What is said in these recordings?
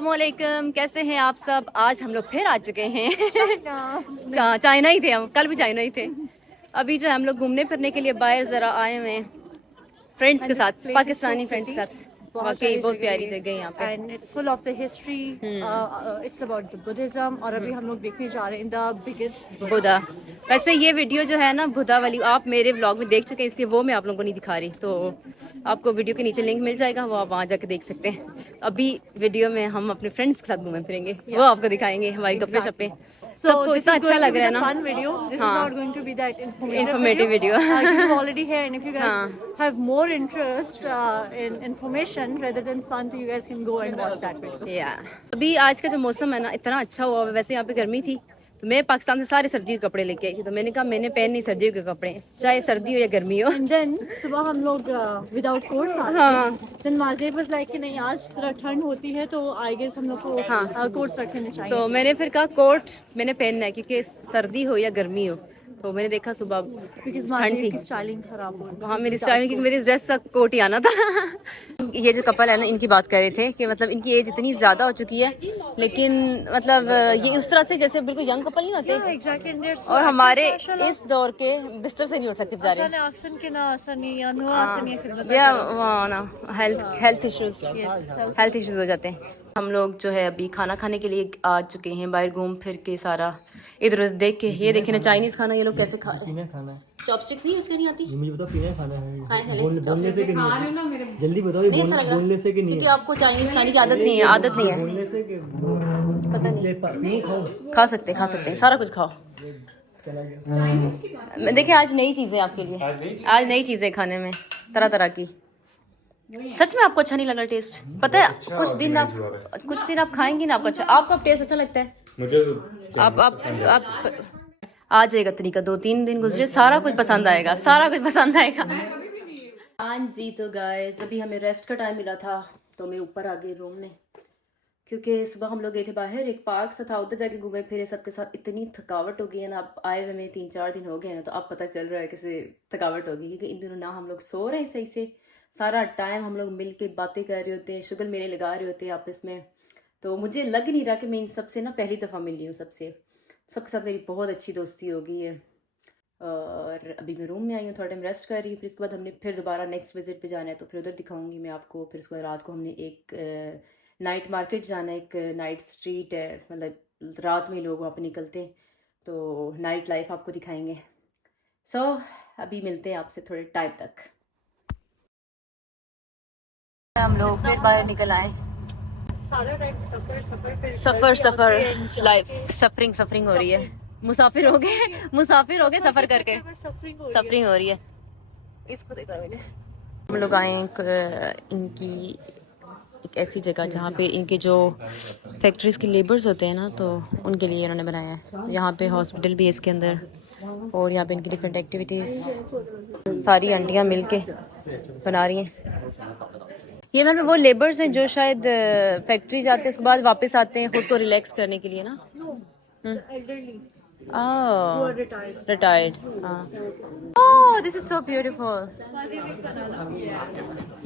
अस्सलामुअलैकुम, कैसे हैं आप सब। आज हम लोग फिर आ चुके हैं चाइना ही थे हम, कल भी चाइना ही थे। अभी जो है हम लोग घूमने फिरने के लिए बाहर जरा आए हुए हैं फ्रेंड्स के साथ, पाकिस्तानी फ्रेंड्स के साथ। वाकई बहुत प्यारी जगह है यहाँ पे and it's full of the history, it's about the Buddhism. और अभी हम लोग देखने जा रहे हैं द बिगेस्ट बुद्धा। वैसे ये वीडियो जो है ना बुद्धा वाली, आप मेरे व्लॉग में देख चुके हैं, इसलिए वो मैं आप लोगों को नहीं दिखा रही। तो आपको वीडियो के नीचे लिंक मिल जाएगा, वो आप वहाँ जाके देख सकते हैं। अभी वीडियो में हम अपने फ्रेंड्स के साथ घूमे फिरेंगे, वो आपको दिखाएंगे हमारी गप्पे शप्पे। सबको इतना अच्छा लग रहा है ना। fun video. This is not going to be that informative video. You're already here, and if you guys have more interest in information rather than fun, so you guys can go and watch that video. अभी आज का जो मौसम है ना इतना अच्छा हुआ। वैसे यहाँ पे गर्मी थी तो मैं पाकिस्तान से सारे सर्दी के कपड़े लेके आई थी। तो मैंने कहा मैंने पहनने सर्दियों के कपड़े, चाहे सर्दी हो या गर्मी हो। And then सुबह हम लोग विदाउट कोट हाँ then माजे was like कि नहीं आज थोड़ा ठंड होती है तो आई गेस हम लोग को कोट्स रखने चाहिए। तो मैंने फिर कहा कोट मैंने पहनना है क्योंकि सर्दी हो या गर्मी हो। तो मैंने देखा सुबह ठंड थी, स्टाइलिंग खराब हो वहाँ मेरी स्टाइलिंग, क्योंकि मेरी ड्रेस का कोट ही आना था। ये जो कपल है ना इनकी बात कर रहे थे कि मतलब इनकी एज इतनी ज़्यादा हो चुकी है, लेकिन मतलब ये उस तरह से जैसे बिल्कुल यंग कपल नहीं होते। और हमारे इस दौर के बिस्तर से नहीं उठ सकते बेचारे। हेल्थ इश्यूज हो जाते हैं। हम लोग जो है अभी खाना खाने के लिए आ चुके हैं, बाहर घूम फिर के सारा इधर उधर देख के। ये देखे ना चाइनीज खाना ये लोग कैसे खा रहे हैं। खाना है, चॉपस्टिक्स नहीं यूज करनी आती। मुझे बताओ पीना खाना है, बोलने से कि नहीं, जल्दी बताओ ये बोलने से कि नहीं, क्योंकि आपको चाइनीज खाने की आदत नहीं है। आदत नहीं है बोलने से कि पता नहीं। खाओ, खा सकते हैं सारा कुछ खाओ। चला गया। देखिए आज नई चीजें आपके लिए, आज नई चीजें खाने में तरह तरह की। सच में आपको अच्छा नहीं लगा टेस्ट? पता है कुछ दिन आप खाएंगी ना आपको अच्छा, आपका टेस्ट अच्छा लगता है। मुझे तो आप आ जाएगा तरीका, 2-3 दिन गुजरे सारा कुछ पसंद आएगा, सारा कुछ पसंद आएगा। हाँ जी, तो गाइस अभी हमें रेस्ट का टाइम मिला था तो मैं ऊपर आ गई रूम में, क्योंकि सुबह हम लोग गए थे बाहर, एक पार्क सा था, उधर जाके घूमे फिरे सबके साथ। इतनी थकावट हो गई है ना, अब आए हुए में 3-4 दिन हो गए ना, तो अब पता चल रहा है कैसे थकावट होगी। क्योंकि इन दिनों ना हम लोग सो रहे हैं सही से, सारा टाइम हम लोग मिल के बातें कर रहे होते हैं, शुगर मेले लगा रहे होते हैं आपस में। तो मुझे लग नहीं रहा कि मैं इन सबसे ना पहली दफ़ा मिल रही हूँ सबके साथ मेरी बहुत अच्छी दोस्ती हो गई है। और अभी मैं रूम में आई हूँ, थोड़ा टाइम रेस्ट कर रही हूँ। फिर इसके बाद हमने फिर दोबारा नेक्स्ट विजिट पे जाना है, तो फिर उधर दिखाऊंगी मैं आपको। फिर इसके बाद रात को हमने एक नाइट मार्केट जाना है, एक नाइट स्ट्रीट है, मतलब रात में लोग वहाँ पर निकलते हैं, तो नाइट लाइफ आपको दिखाएंगे। सो अभी मिलते हैं आपसे थोड़े टाइम तक। हम लोग फिर बाहर निकल आए। सफर लाइफ सफरिंग हो रही है। मुसाफिर हो गए सफर करके सफरिंग हो रही है। इसको देखा मैंने। हम लोग आए इनकी एक ऐसी जगह जहाँ पे इनके जो फैक्ट्रीज के लेबर्स होते हैं ना, तो उनके लिए इन्होंने बनाया है। यहाँ पे हॉस्पिटल भी है इसके अंदर, और यहाँ पे इनकी डिफरेंट एक्टिविटीज़ सारी आंटियाँ मिल के बना रही हैं। ये मैम वो लेबर्स हैं जो शायद फैक्ट्री जाते हैं, उसके बाद वापस आते हैं खुद को रिलैक्स करने के लिए ना। Retired. Oh this is so beautiful.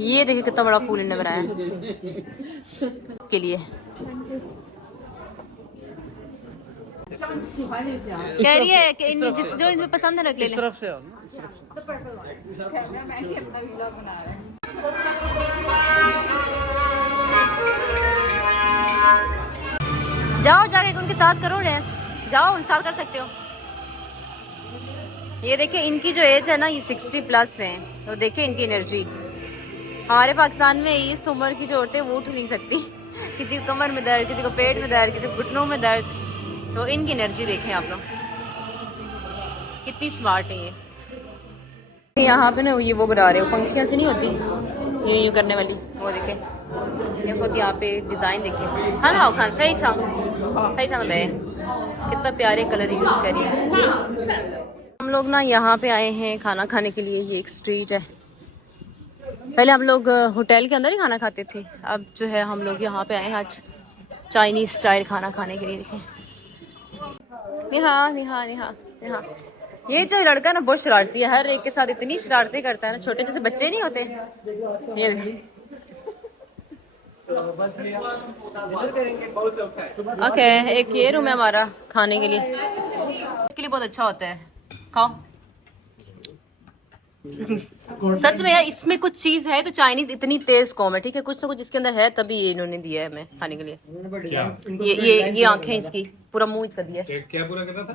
ये देखिए कितना बड़ा फूल इन्होंने बनाया के लिए। कह रही है कि जिस जो इनमें पसंद है रख ले। तरफ से जाओ जाके उनके साथ करो डांस, जाओ उनके साथ कर सकते हो। ये देखिए इनकी जो एज है ना ये 60+ है, तो देखिए इनकी एनर्जी। हमारे पाकिस्तान में इस उम्र की जो औरतें वो उठ नहीं सकती, किसी को कमर में दर्द, किसी को पेट में दर्द, किसी को घुटनों में दर्द, तो इनकी एनर्जी देखें आप लोग, कितनी स्मार्ट है ये। यहाँ पे ना ये वो बना रहे हो, पंखियाँ से नहीं होती ये करने वाली, वो देखे ये खुद यहाँ पे डिज़ाइन देखे। हाँ खान सही चांग बे, कितना प्यारे कलर यूज़ करिए। हम लोग ना यहाँ पे आए हैं खाना खाने के लिए। ये एक स्ट्रीट है, पहले हम लोग होटल के अंदर ही खाना खाते थे, अब जो है हम लोग यहाँ पे आए हैं आज चाइनीज स्टाइल खाना खाने के लिए। देखें निहा। ये जो लड़का ना बहुत शरारती है, हर एक के साथ इतनी शरारतें करता है ना, छोटे जैसे बच्चे नहीं होते। ये ओके, एक ये रूम है हमारा खाने के लिए बहुत अच्छा होता है। खाओ। सच में यार, इसमें कुछ चीज है तो चाइनीज इतनी तेज कॉम है, ठीक है, कुछ तो कुछ इसके अंदर है, तभी ये इन्होंने दिया है हमें खाने के लिए। ये आंखें इसकी, पूरा मुंह इसका दिया है। क्या पूरा करना था?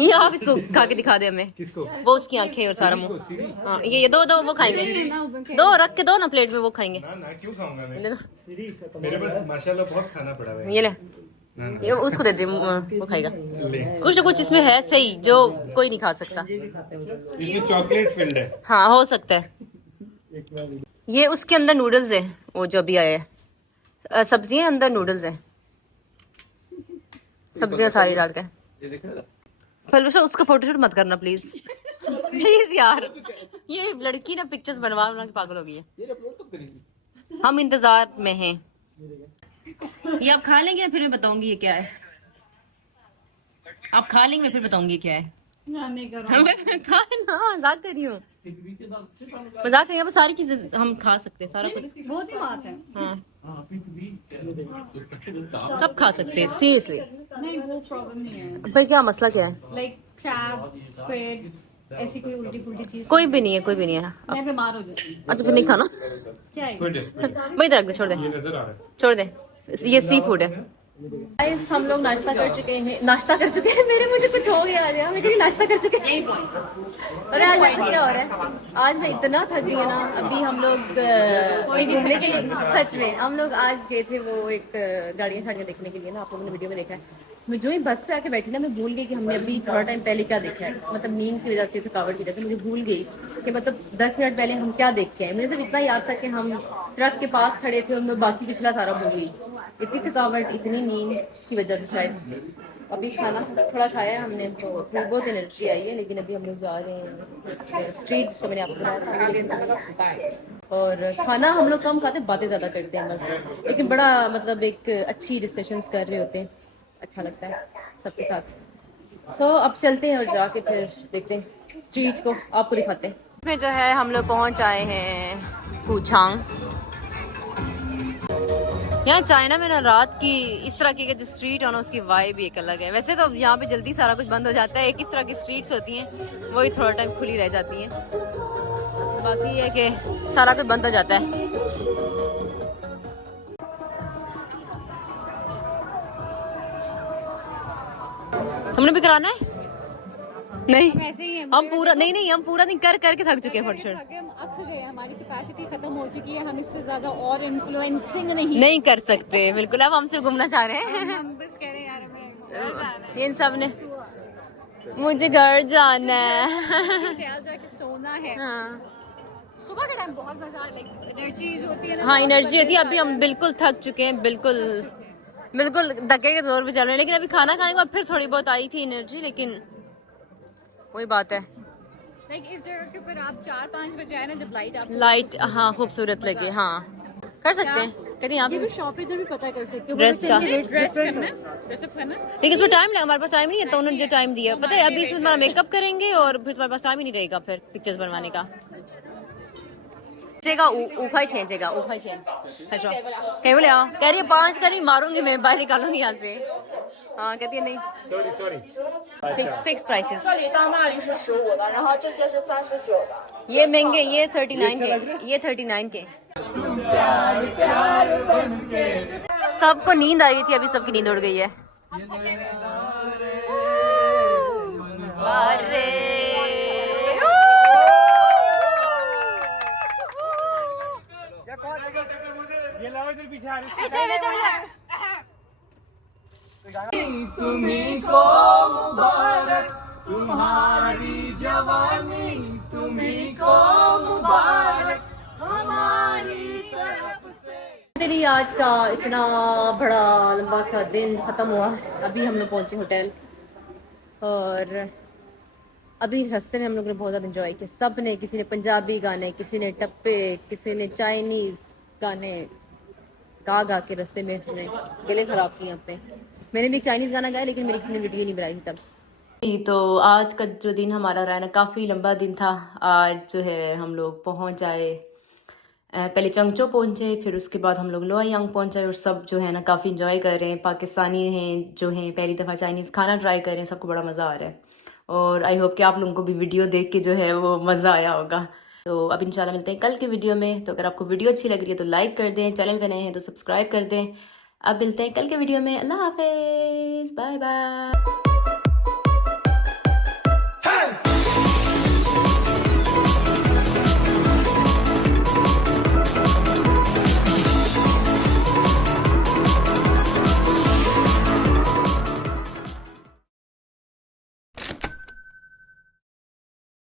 ये आप इसको खा के दिखा दे हमें। किसको? वो उसकी आंखें और सारा मुंह। हाँ, ये दो वो खाएंगे, दो रख के दो ना प्लेट में, वो खाएंगे। ना क्यों खाऊंगा मैं? ले दो। मेरे पास माशाल्लाह बहुत खाना पड़ा है। ये ले, ये उसको दे दे, वो खाएगा। कुछ ना कुछ इसमें है सही जो कोई नहीं खा सकता। इसमें चॉकलेट फिल्ड है। हाँ, हो सकता है। ये उसके अंदर नूडल्स है, वो जो अभी आया है। सब्जियां अंदर, नूडल्स है, सब्जियां सारी डाल के। फलविशा, उसका फोटोशूट मत करना प्लीज। प्लीज यार, ये लड़की ना पिक्चर्स बनवा बना के पागल हो गई है। हम इंतजार में हैं। ये आप खा लेंगे फिर मैं बताऊंगी ये क्या है। आप खा लेंगे फिर बताऊंगी ये क्या है। खा ना, मजाक कर रही हूँ, मजाक कर रही हूँ। सारी चीजें हम खा सकते हैं, सारा कुछ। बहुत ही बात है। हाँ, सब खा सकते हैं सीरियसली। नहीं, वो प्रॉब्लम नहीं है। पर क्या मसला क्या है? लाइक क्रैब, स्क्विड, ऐसी कोई उल्टी पुल्टी चीज कोई भी नहीं है, कोई भी नहीं है। मैं बीमार हो जाती हूँ। अच्छा, फिर नहीं खाना। क्या है? वही तो रख दे, छोड़ दे, ये नजर आ रहा है। छोड़ दे, ये सी फूड है। गाइस, हम लोग नाश्ता कर चुके हैं, मेरे मुझे कुछ हो गया आज यार, मैं कहीं नाश्ता कर चुके हैं। अरे आज ऐसा क्या हो रहा है, आज मैं इतना थक गई है ना। अभी हम लोग कोई घूमने के लिए, सच में हम लोग आज गए थे वो एक गाड़ियाँ शाड़ियाँ देखने के लिए ना, आप लोगों ने वीडियो में देखा है। मैं जो ही बस पे आके बैठी ना, मैं भूल गई कि हमने अभी थोड़ा टाइम पहले क्या देखा है। मतलब नींद की वजह से, थकावट की वजह से मुझे भूल गई कि मतलब 10 मिनट पहले हम क्या देख के आए। मुझे सिर्फ इतना याद था कि हम ट्रक के पास खड़े थे और मैं बाकी पिछला सारा भूल गई। इतनी थकावट, इतनी नींद की वजह से शायद। अभी खाना थोड़ा खाया है हमने तो थोड़ी बहुत एनर्जी आई है, लेकिन अभी हम लोग जा रहे हैं स्ट्रीट्स का, मैंने आपको बताया। और खाना हम लोग कम खाते, बातें ज़्यादा करते हैं बस, लेकिन बड़ा मतलब एक अच्छी डिस्कशंस कर रहे होते हैं, अच्छा लगता है सबके साथ। सो अब चलते हैं और जाके फिर देखते हैं स्ट्रीट को, आपको दिखाते हैं। में जो है हम लोग पहुंच आए हैं फूछांग। यहाँ चाइना में ना रात की इस तरह की जो स्ट्रीट है ना, उसकी वाइब भी एक अलग है। वैसे तो यहाँ पे जल्दी सारा कुछ बंद हो जाता है, एक इस तरह की स्ट्रीट्स होती हैं वही थोड़ा टाइम खुली रह जाती हैं, बाकी ये है कि सारा कुछ बंद हो जाता है। तुमने भी कराना है? नहीं, हम पूरा नहीं, हम पूरा दिन कर करके थक चुके हैं फोटोशूट। हम अक गए, हमारी कैपेसिटी खत्म हो चुकी है, हम इससे ज्यादा और इन्फ्लुएंसिंग नहीं कर सकते बिल्कुल। अब हमसे घूमना चाह रहे हैं। हम बस कह रहे हैं यार हमें इन सब ने, मुझे घर जाना है। जाके सोना है। हाँ, सुबह के टाइम बहुत मजा, लाइक एनर्जीज होती है ना। हाँ एनर्जी होती है। अभी हम बिल्कुल थक चुके हैं, बिल्कुल धक्के के जोर पे चल रहे हैं, लेकिन अभी खाना खाने के बाद फिर थोड़ी बहुत आई थी एनर्जी, लेकिन वही बात है। लाइक इस जगह के ऊपर आप 4-5 बजे आए ना, जब लाइट हाँ खूबसूरत लगे। हाँ, कर सकते हैं, कहीं यहाँ पे शॉप इधर भी पता कर सकते हो। ड्रेस का, ड्रेसअप करना, लेकिन इसमें टाइम लगा, हमारे पास टाइम नहीं है, तो उन्होंने जो टाइम दिया पता है, अभी इसमें हमारा मेकअप करेंगे और फिर तुम्हारे पास टाइम ही नहीं रहेगा फिर पिक्चर्स बनवाने का। 5块钱 5块钱 他说给不了，कह रही है 5 कह रही मारूंगी मैं, बाहर निकालूंगी यहाँ से। हाँ, कहती है नहीं, फिक्स प्राइसेस।这里到那里是15的，然后这些是39的。 ये महंगे, ये 39 के, ये 39 के। सबको नींद आई हुई थी, अभी सबकी नींद उड़ गई है। अरे तुम्ही को मुबारक तुम्हारी जवानी, तुम्ही को मुबारक हमारी तरफ से। तेरी आज का इतना बड़ा लंबा सा दिन खत्म हुआ। अभी हम लोग पहुंचे होटल और अभी रास्ते में हम लोग ने बहुत ज़्यादा एंजॉय किया। सब ने, किसी ने पंजाबी गाने, किसी ने टप्पे, किसी ने चाइनीज गाने गा के रास्ते में अपने गले खराब किए अपने। मैंने भी चाइनीज गाना गाया, लेकिन मेरी किसी ने वीडियो नहीं बनाई थी तब। तो आज का जो दिन हमारा रहा ना, काफ़ी लंबा दिन था। आज जो है हम लोग पहुंच आए पहले चंगचो पहुंचे, फिर उसके बाद हम लोग लोअर यांग पहुंचे और सब जो है ना काफ़ी इंजॉय कर रहे हैं। पाकिस्तानी हैं जो हैं पहली दफ़ा चाइनीज़ खाना ट्राई कर रहे हैं, सबको बड़ा मज़ा आ रहा है। और आई होप कि आप लोगों को भी वीडियो देख के जो है वो मज़ा आया होगा। तो अब इंशाल्लाह मिलते हैं कल के वीडियो में। तो अगर आपको वीडियो अच्छी लग रही है तो लाइक कर दें, चैनल पे नए हैं तो सब्सक्राइब कर दें। अब मिलते हैं कल के वीडियो में। अल्लाह हाफिज़, बाय बाय।